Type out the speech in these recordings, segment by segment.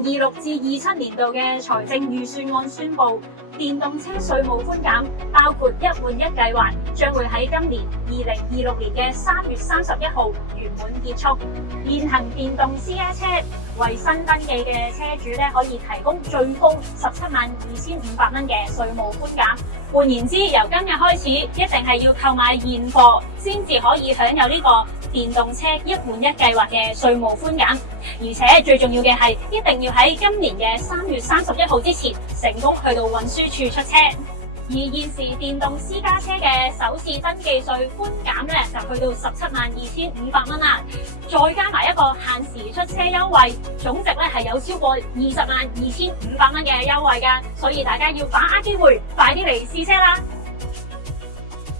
2026至27年度嘅財政預算案宣布，電動車稅務寬減包括一換一計劃，將會喺今年2026年嘅3月31號圓滿結束。現行電動私家車為新登記嘅車主咧，可以提供最高172500蚊嘅稅務寬減。換言之，由今日開始，一定係要購買現貨先至可以享有呢個電動車一換一計劃嘅稅務寬減。而且最重要嘅係，一定要喺今年嘅3月31號之前成功去到運輸處出車。而現時電動私家車嘅首次登記稅寬減咧，就去到172500蚊啦，再加埋一個限時出車優惠，總值咧係有超過202500蚊嘅優惠噶，所以大家要把握機會，快啲嚟試車啦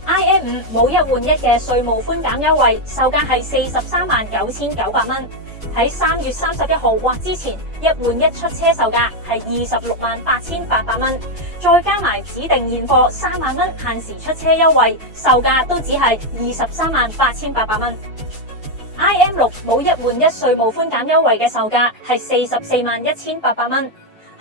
！IM5冇一換一嘅稅務寬減優惠，售價係439900蚊。喺3月31號或之前，一換一出車售價係268800蚊，再加埋指定現貨3萬蚊限時出車優惠，售價都只係238800蚊。IM6冇一換一稅務寬減優惠嘅售價係441800蚊。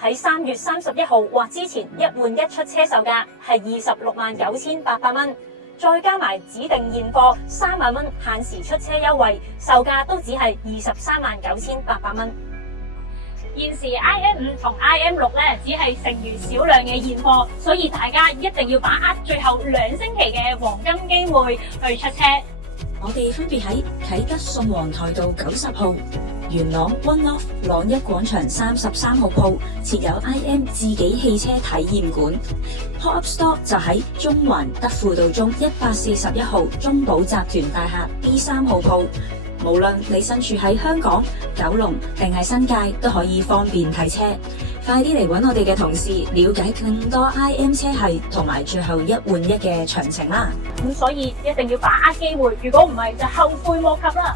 喺3月31號或之前，一換一出車售價係269800蚊。再加埋指定現貨3萬蚊限時出車優惠，售價都只係239800蚊。現時 IM5同 IM6咧，只係剩餘少量嘅現貨，所以大家一定要把握最後2星期嘅黃金機會去出車。我哋分別喺啟德宋皇台道90號、元朗 One Off 朗一廣場33號鋪設有 IM 自己汽車體驗館。Pop-up Store 就喺中環德輔道中141號中寶集團大廈 B3號鋪。無論你身處喺香港、九龍定係新界，都可以方便睇車。快啲嚟搵我哋嘅同事了解更多 IM 車系同埋最後一換一嘅詳情啦！咁所以一定要把握機會，如果唔係就後悔莫及啦。